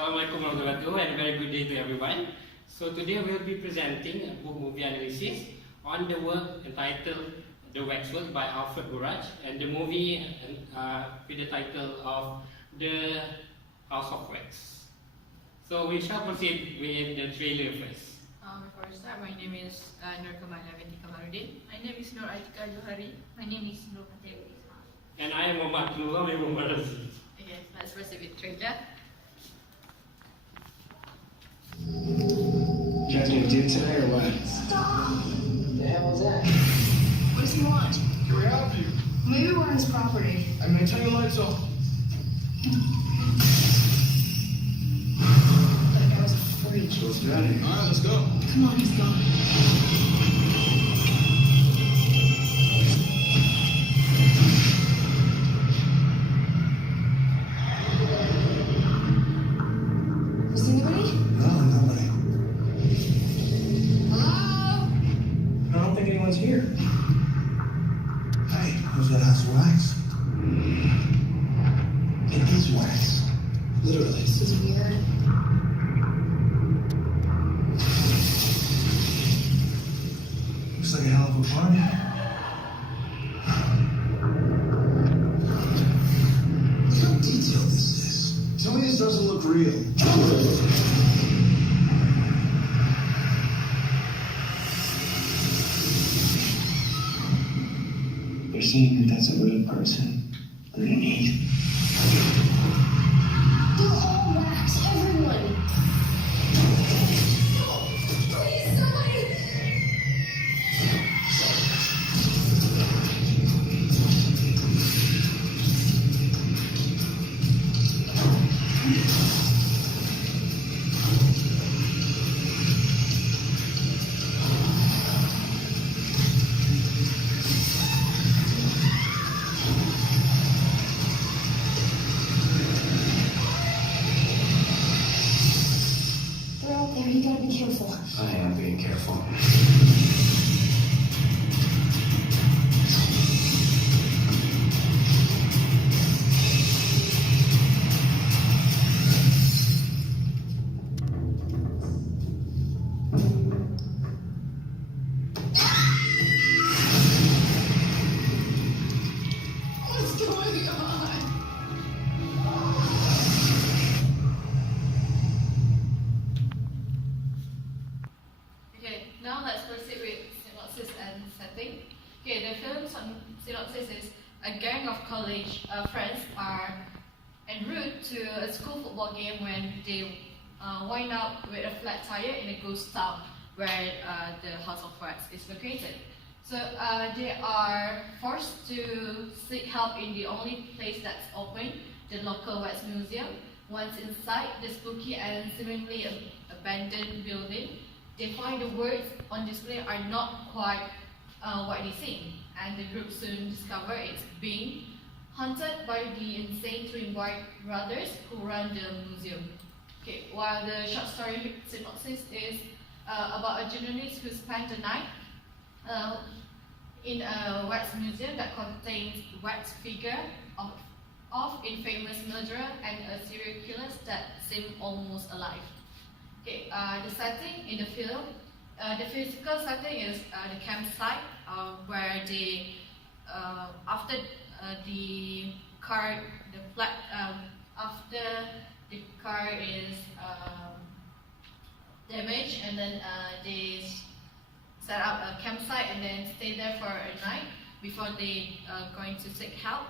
Assalamualaikum warahmatullahi wabarakatuh and a very good day to everyone. So today we'll be presenting a book movie analysis on the work entitled The Waxwork by Alfred Burrage and the movie with the title of The House of Wax. So we shall proceed with the trailer first. Before we start, my name is Nur Kamala binti Kamaluddin. My name is Nur Atika Johari. My name is Nur Fatih. And I am Muhammad Nurul Muhammad Razi. Okay, let's proceed with trailer. You guys gonna do today or what? Stop! The hell is that? What does he want? Can we help you? Maybe we're on his property. I'm gonna turn the lights off. That guy was a freak. So let's get out of here. Alright, let's go. Come on, he's gone. Is anybody? No, nobody. Hello? I don't think anyone's here. Hey, who's that house of wax? It is wax. Literally. This is weird. Looks like a hell of a party. Look how detailed this is. Tell me this doesn't look real. You're saying that that's a real person underneath? They're all wax, everyone. No, please, somebody. They're out there, you gotta be careful. I am being careful. What's going on? Okay, now let's proceed with synopsis and setting. Okay, the film's synopsis is a gang of college friends are en route to a school football game when they wind up with a flat tire in a ghost town where the House of Wax is located. So they are forced to seek help in the only place that's open, the local Wax Museum. Once inside the spooky and seemingly abandoned building, they find the words on display are not quite what they seem, and the group soon discover it's being haunted by the insane twin White brothers who run the museum. Okay, while the short story synopsis is about a journalist who spent the night in a wax museum that contains wax figure of infamous murderer and a serial killer that seem almost alive. Okay, the setting in the film, the physical setting is the campsite where they, after the car, after the car is damaged, and then they set up a campsite and then stay there for a night before they going to seek help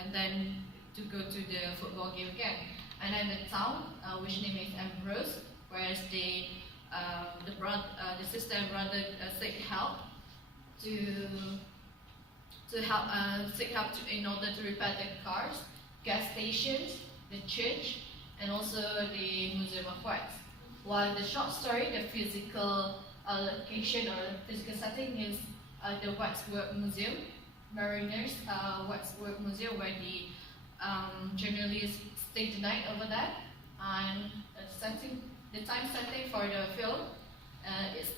and then to go to the football game again. And then the town, which name is Ambrose, whereas the sister and brother seek help in order to repair the cars, gas stations, the church, and also the Museum of Wax. While the short story, the physical location or the physical setting is the Waxwork Museum, Mariners Waxwork Museum, where the journalists stay the night over there, and the time setting for the film is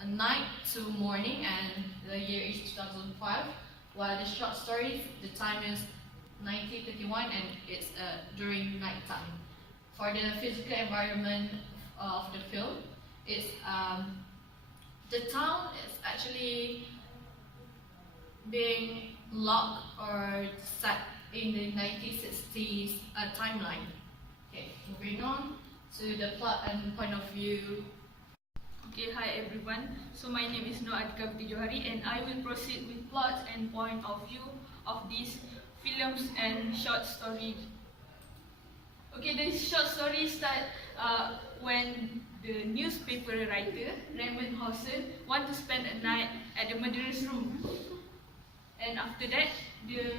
a night to morning, and the year is 2005. While the short stories, the time is 1931, and it's during night time. for the physical environment of the film, it's the town is actually being locked or set in the 1960s timeline. Okay, moving on to the plot and point of view. Okay, hi everyone. So my name is Noor Atika Johari and I will proceed with plot and point of view of these films and short stories. Okay, the short story start when the newspaper writer Raymond Hawson want to spend a night at the murderer's room, and after that, the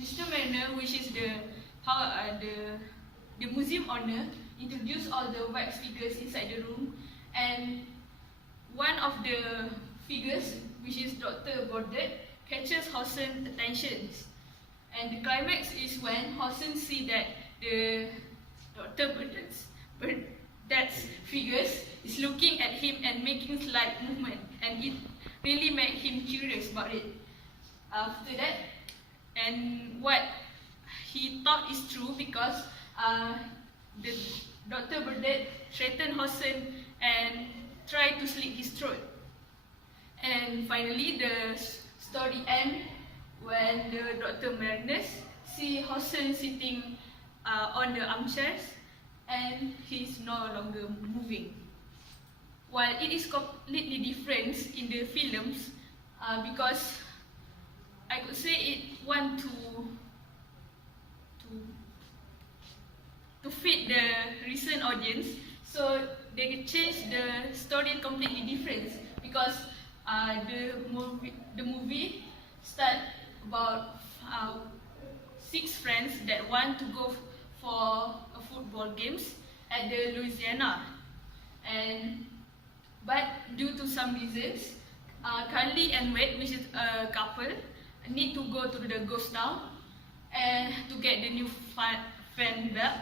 Mr. Mariner, which is the museum owner, introduce all the wax figures inside the room, and one of the figures, which is Dr. Bordet, catches Hawson's attention. And the climax is when Hawson see that the Dr. Bordet's figures is looking at him and making slight movement, and it really made him curious about it. After that, and what he thought is true because the Dr. Bordet threatened Hawson and tried to slit his throat. And finally, the story ends when the Dr. Marinus see Hawson sitting on the armchairs and he's no longer moving. While it is completely different in the films, because I could say it want to fit the recent audience, so they change the story completely different because the movie start about 6 friends that want to go for a football games at the Louisiana, but due to some reasons, Carly and Wade, which is a couple, need to go to the ghost town and to get the new fan belt,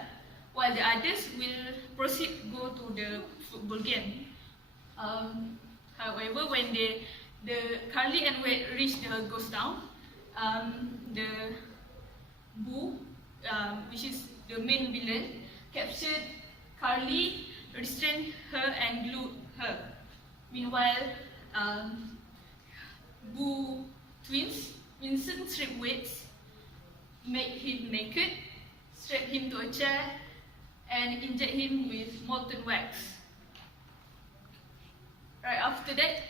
while the others will proceed go to the football game. However, when the Carly and Wade reach the ghost town, the Boo, which is the main villain, captured Carly, restrained her and glued her. Meanwhile, Boo twins, Vincent stripped Wade, made him naked, strapped him to a chair, and inject him with molten wax. Right after that,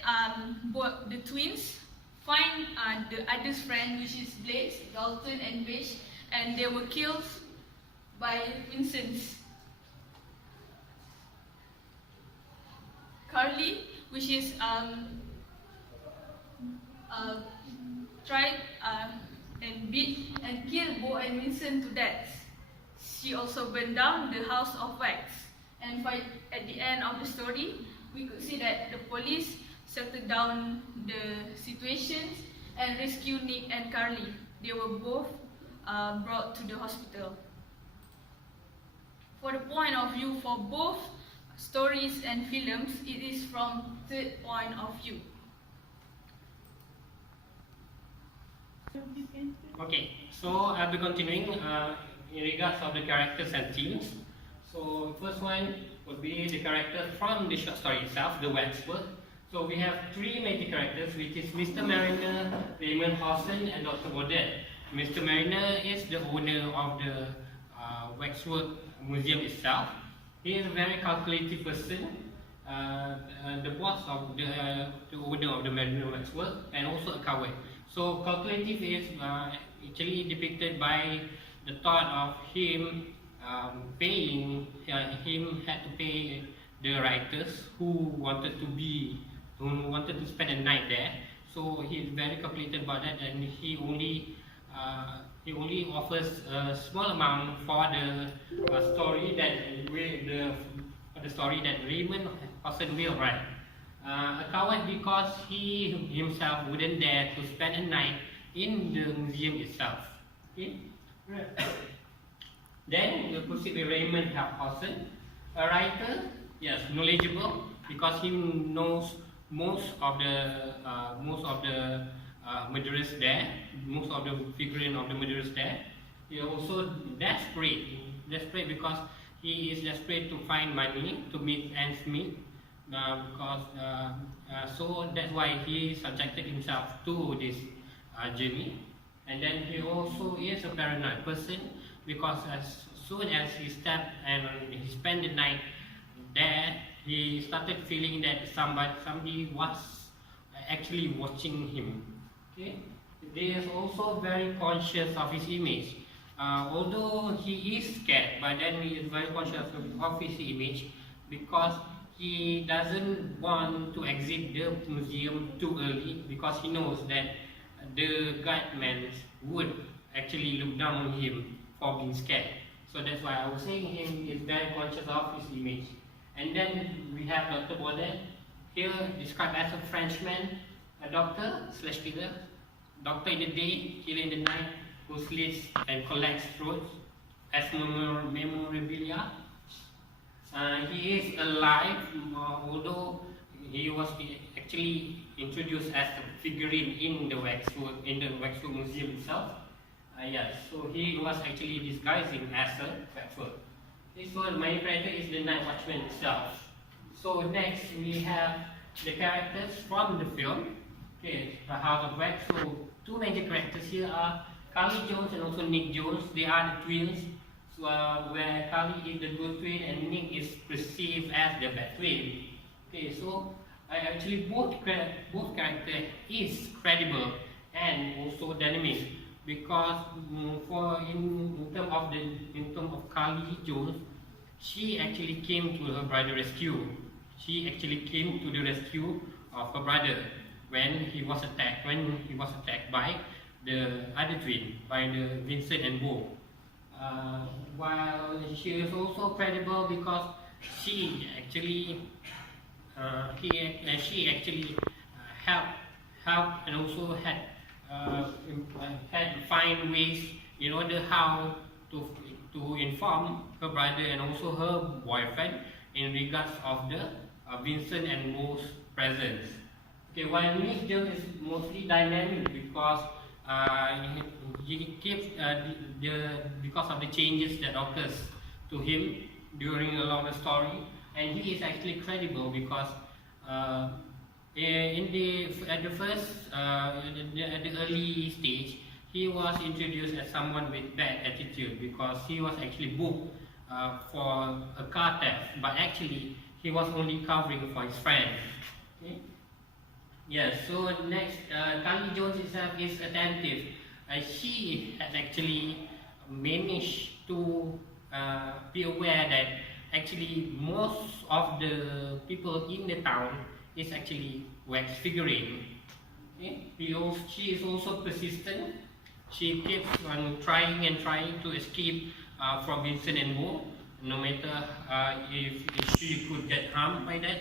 both the twins find the other's friend, which is Blaze, Dalton, and Beige, and they were killed by Vincent. Carly, which is tried and beat and killed Bo and Vincent to death. She also burned down the house of wax. And at the end of the story, we could see that the police settled down the situations and rescued Nick and Carly. They were both brought to the hospital. For the point of view for both stories and films, it is from third point of view. Okay, so I'll be continuing in regards of the characters and themes. So first one would be the character from the short story itself, the Waxwork. So we have 3 major characters, which is Mr. Mariner, Raymond Hawson, and Dr. Bordet. Mr. Mariner is the owner of the Waxwork museum itself. He is a very calculative person, the boss of the owner of the Mariner Waxwork, and also a coward. So calculative is actually depicted by the thought of him paying, him had to pay the writers who wanted to spend a night there. So he is very calculated about that, and he only offers a small amount for the story that Raymond Hawson will write. A coward because he himself wouldn't dare to spend a night in the museum itself. Okay? Then we'll proceed with Raymond Hawson, a writer, yes, knowledgeable because he knows most of the murderers there, most of the figurine of the murderers there. He also desperate because he is desperate to find money to meet ends meet, so that's why he subjected himself to this journey. And then he also is a paranoid person, because as soon as he stepped and he spent the night there, he started feeling that somebody was actually watching him. Okay, he is also very conscious of his image. Although he is scared, but then he is very conscious of his image, because he doesn't want to exit the museum too early, because he knows that the guidemen would actually look down on him for being scared. So that's why I was saying he is very conscious of his image. And then we have Dr. Baudet, here described as a Frenchman, a doctor slash killer, doctor in the day, killer in the night, who slits and collects throats as memorabilia. He is alive, although he was actually introduced as a figurine in the Waxwork Museum itself. Yes, so he was actually disguising as a Waxwork. This one, my character is the Night Watchman itself. So next we have the characters from the film. Okay, the House of Wax. So two major characters here are Carly Jones and also Nick Jones. They are the twins. So, where Carly is the good twin and Nick is perceived as the bad twin. Okay, so actually both character is credible and also dynamic, because in term of Carly Jones, she actually came to her brother rescue. She actually came to the rescue of her brother when he was attacked by the other twin, by the Vincent and Bo. While she is also credible because she actually helped and also had find ways in order how to inform her brother and also her boyfriend in regards of the Vincent and Bo's presence. Okay, while Nick Jones is mostly dynamic because he keeps because of the changes that occurs to him during along the story, and he is actually credible because at the early stage he was introduced as someone with bad attitude because he was actually booked for a car theft, but actually he was only covering for his friend. Okay? Yes, so next, Carly Jones itself is attentive. She has actually managed to be aware that actually most of the people in the town is actually wax figurine. Okay? She is also persistent. She keeps on trying to escape from Vincent and Bo, no matter if she could get harmed by that.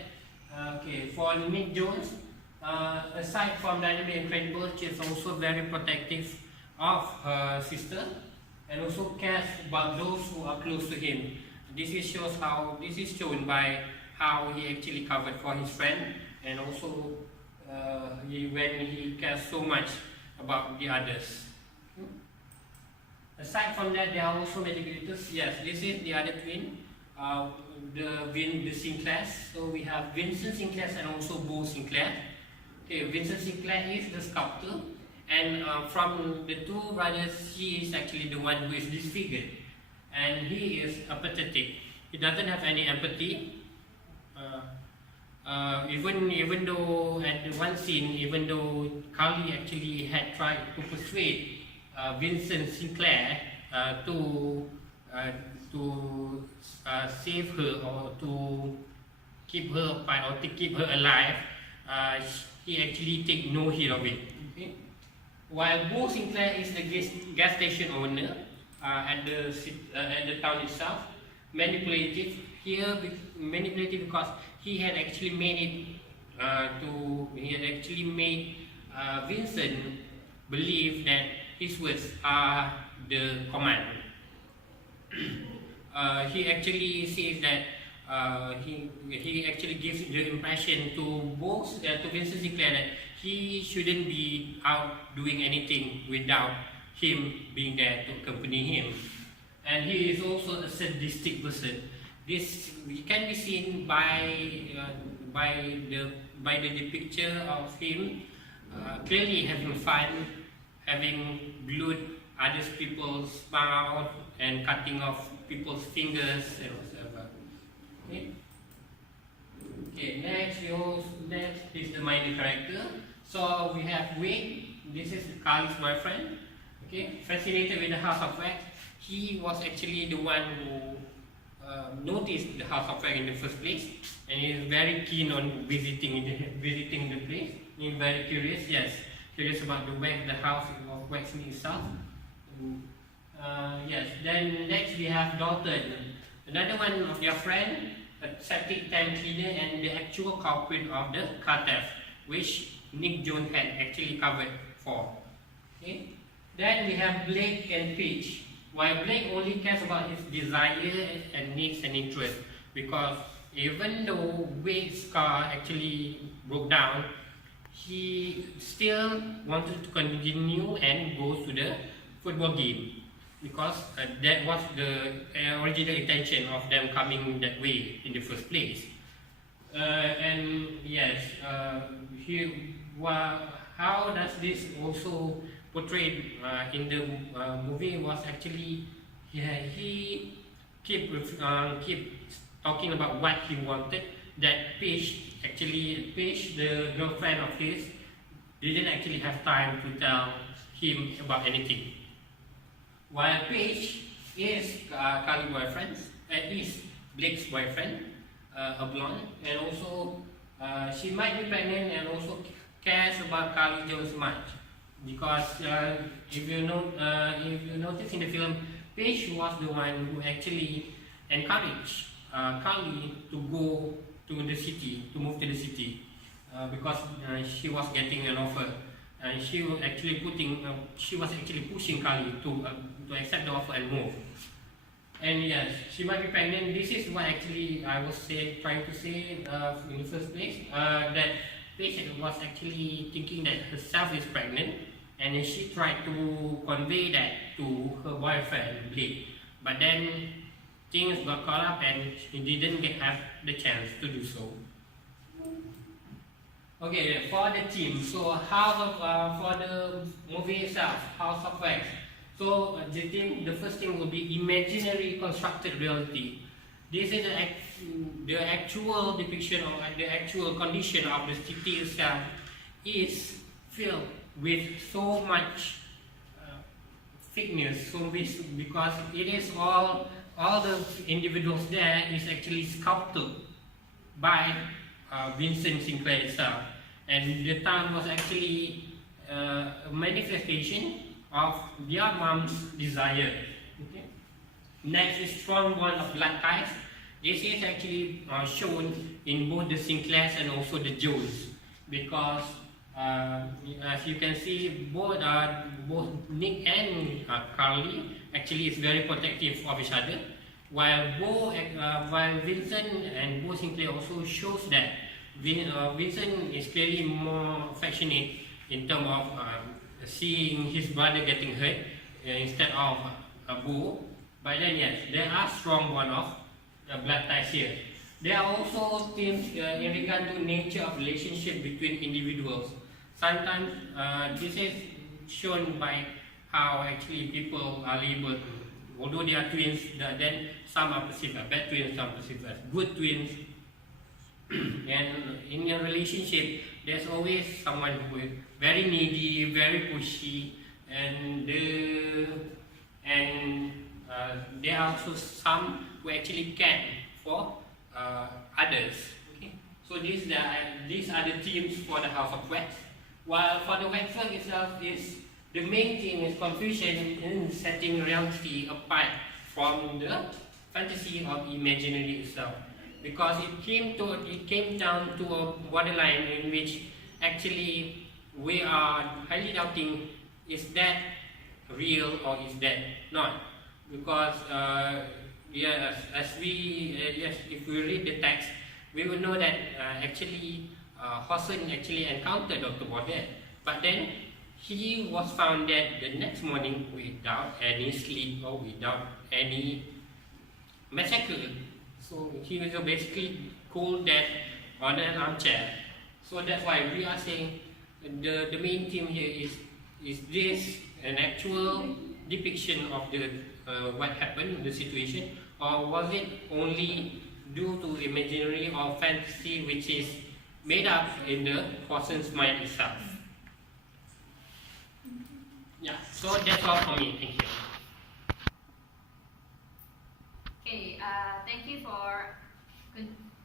Okay, for Nick Jones, aside from dynamic and credible, she is also very protective of her sister and also cares about those who are close to him. This is shown by how he actually covered for his friend, and also when he cares so much about the others. Aside from that, there are also manipulatives. Yes, this is the other twin, the Sinclairs. So we have Vincent Sinclair and also Bo Sinclair. Okay, Vincent Sinclair is the sculptor, and from the two brothers, he is actually the one who is disfigured, and he is apathetic. He doesn't have any empathy. Even though at the one scene, even though Carly actually had tried to persuade Vincent Sinclair to save her or to keep her apart or to keep her alive, he actually take no heed of it. Okay? While Bo Sinclair is the gas station owner at the town itself, manipulative because he had actually made Vincent believe that his words are the command. He actually says that he actually gives the impression to Vincent Sinclair that he shouldn't be out doing anything without him being there to accompany him. and he is also a sadistic person. This can be seen by the depiction of him clearly having fun, having glued other people's mouth and cutting off people's fingers and whatever. Okay. Okay. Next is the minor character. So we have Wade. This is Carly's boyfriend. Okay. Fascinated with the House of Wax. He was actually the one who noticed the House of Wax in the first place, and he is very keen on visiting the place. He's very curious, curious about the House of Wax itself. Yes. Then next we have Dalton, another one of their friend, a septic tank cleaner and the actual culprit of the car theft, which Nick Jones had actually covered for. Okay. Then we have Blake and Peach. While Blake only cares about his desire and needs and interests, because even though Wade's car actually broke down, he still wanted to continue and go to the football game, because that was the original intention of them coming that way in the first place. And yes, how does this also portrayed in the movie was actually he keep talking about what he wanted. That Paige, the girlfriend of his, didn't actually have time to tell him about anything. While Paige is Carly's boyfriend, is Blake's boyfriend, a blonde, and also she might be pregnant and also cares about Carly Jones much. Because if you notice in the film, Paige was the one who actually encouraged Carly to go to the city, to move to the city, because she was getting an offer, and she was actually pushing Carly to accept the offer and move. And yes, she might be pregnant. This is what actually I was trying to say in the first place, that Paige was actually thinking that herself is pregnant, and she tried to convey that to her boyfriend Blake. But then things got caught up and she didn't have the chance to do so. Okay, for the team, so for the movie itself, House of Wax. So the first thing will be imaginary constructed reality. This is the actual depiction or the actual condition of the city itself is filled with so much thickness, because it is all the individuals there is actually sculpted by Vincent Sinclair itself, and the town was actually a manifestation of their mom's desire. Okay. Next is strong bond of blood ties. This is actually shown in both the Sinclairs and also the Jones, because as you can see, both Nick and Carly actually is very protective of each other, while Vincent and Bo Sinclair also shows that Vincent is clearly more affectionate in terms of seeing his brother getting hurt instead of Bo. But then yes, there are strong bond of blood ties here. There are also themes in regard to nature of relationship between individuals. Sometimes this is shown by how actually people are labeled. Although they are twins, then some are perceived as bad twins, some perceived as good twins. And in a relationship, there's always someone who is very needy, very pushy, and there are also some who actually care for others. Okay? So these are the themes for the House of Wax. While for the Waxwork itself, the main theme is confusion in setting reality apart from the fantasy of imaginary itself, because it came down to a borderline in which actually we are highly doubting, is that real or is that not? Because if we read the text, we will know that actually Hossan actually encountered Dr. Baudet, but then he was found dead the next morning without any sleep or without any massacre. So he was basically cold dead on an armchair. So that's why we are saying the main theme here is this an actual depiction of the what happened, the situation, or was it only due to imaginary or fantasy which is made up in the person's mind itself? Yeah, so that's all for me. Thank you. Okay,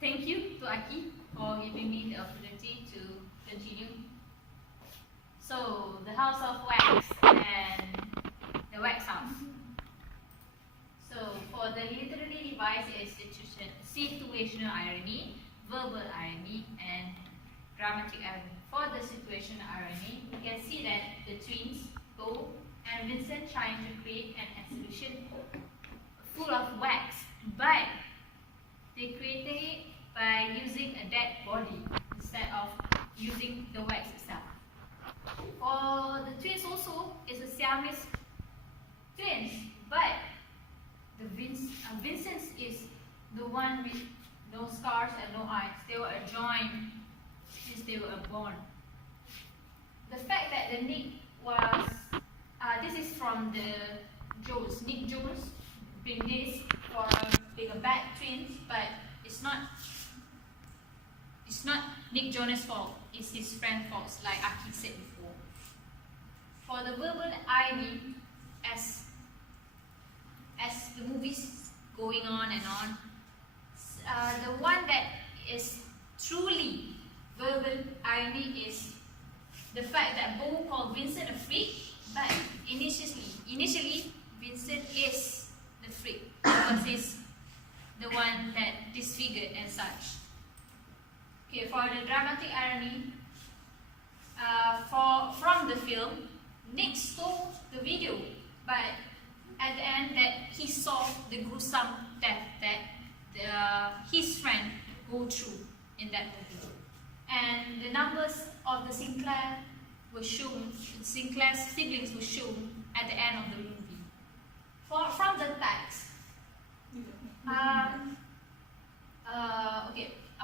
thank you to Aki for giving me the opportunity to continue. So, the House of Wax and the Wax House. So, for the literary device is situational irony, verbal irony, and dramatic irony. For the situational irony, we can see that the twins, Bo and Vincent, trying to create an exhibition full of wax, but they created it by using a dead body instead of using the wax itself. For the twins also, it's a Siamese twins, but the Vincent is the one with no scars and no eyes. They were joined since they were born. The fact that the Nick was, this is from the Nick Jones bring this for being a bad twins, but it's not Nick Jonas' fault, it's his friend's fault, like Aki said before. For the verbal irony, as the movie's going on and on, the one that is truly verbal irony is the fact that Bo called Vincent a freak, but initially Vincent is the freak because he's the one that disfigured and such. Okay, for the dramatic irony, from the film, Nick stole the video, but at the end that he saw the gruesome death that his friend go through in that movie, and the numbers of the Sinclair were shown. Sinclair's siblings were shown at the end of the movie. From the text,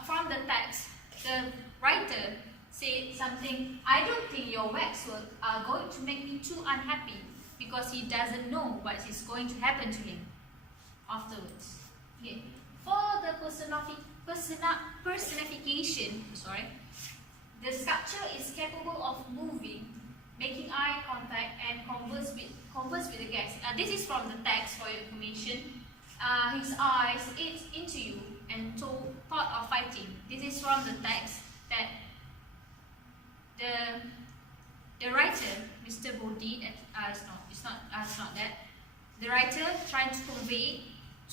from the text, the writer said something. I don't think your waxwork are going to make me too unhappy because he doesn't know what is going to happen to him afterwards. Okay. For the personification, the sculpture is capable of moving, making eye contact, and converse with the guest. This is from the text for your information. His eyes ate into you and thought of fighting. This is from the text that the writer, Mr. Bodhi, it's not that. The writer trying to convey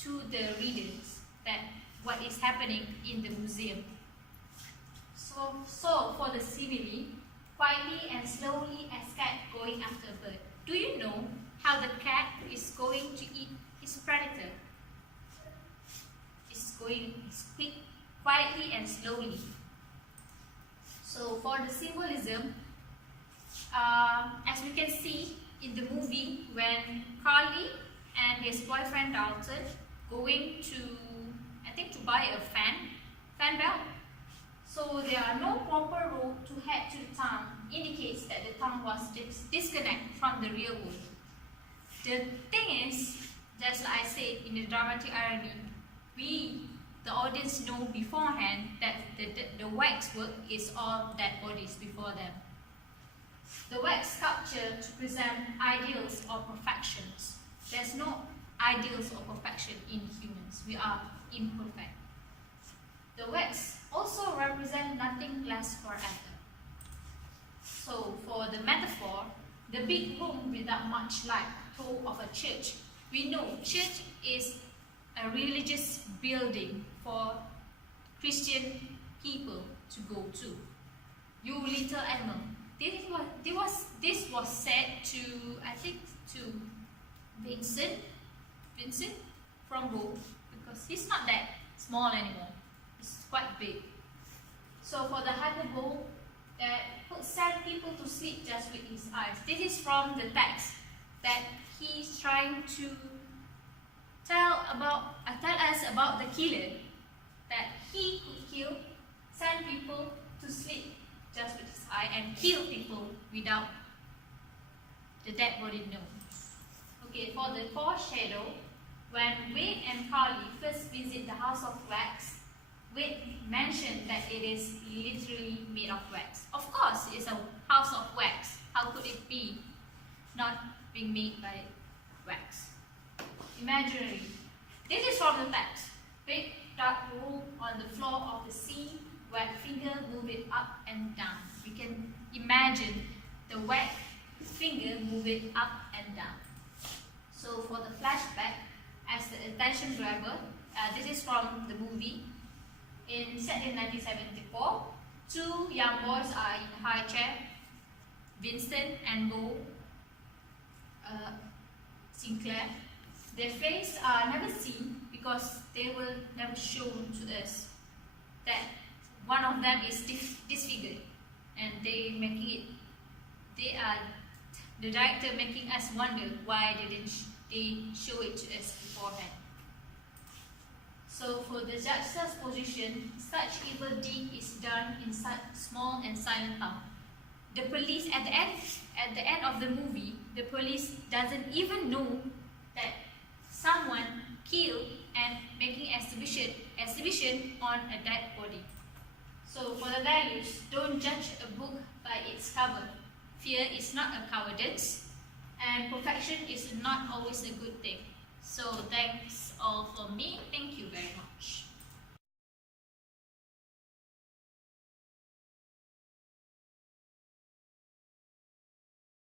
to the readers that what is happening in the museum. So for the simile, quietly and slowly as cat going after a bird. Do you know how the cat is going to eat his predator? It's quick, quietly and slowly. So for the symbolism, as we can see in the movie, when Carly and his boyfriend Dalton going to, I think, to buy a fan belt. So there are no proper road to head to the town, indicates that the town was disconnected from the real world. The thing is, just like I said in the dramatic irony, we, the audience, know beforehand that the waxwork is all dead bodies before them. The wax sculpture to present ideals or perfections. There's no ideals or perfection in humans. We are imperfect. The wax also represent nothing lasts forever. So for the metaphor, the big room without much light told of a church. We know church is a religious building for Christian people to go to. You little animal. This was said to, I think, to Vincent from Bo, because he's not that small anymore. It's quite big. So for the hyperbole, that could send people to sleep just with his eyes. This is from the text that he's trying to tell us about the killer, that he could kill, send people to sleep just with his eye, and kill people without the dead body known. Okay, for the foreshadow, when Wade and Carly first visit the house of wax, Wade mentioned that it is literally made of wax. Of course, it's a house of wax. How could it be not being made by wax? Imaginary. This is from the text. Big dark room on the floor of the sea, wet finger move it up and down. We can imagine the wet finger move it up and down. So for the flashback, as the attention grabber, this is from the movie. Set in 1974, two young boys are in a high chair. Vincent and Bo Sinclair. Their faces are never seen because they were never shown to us. That one of them is disfigured, and the director making us wonder why didn't they show it to us beforehand. So for the juxtaposition, such evil deed is done in such small and silent town. The police at the end of the movie, the police doesn't even know that someone killed and making exhibition on a dead body. So for the values, don't judge a book by its cover. Fear is not a cowardice, and perfection is not always a good thing. So thanks all for me. Thank you very much.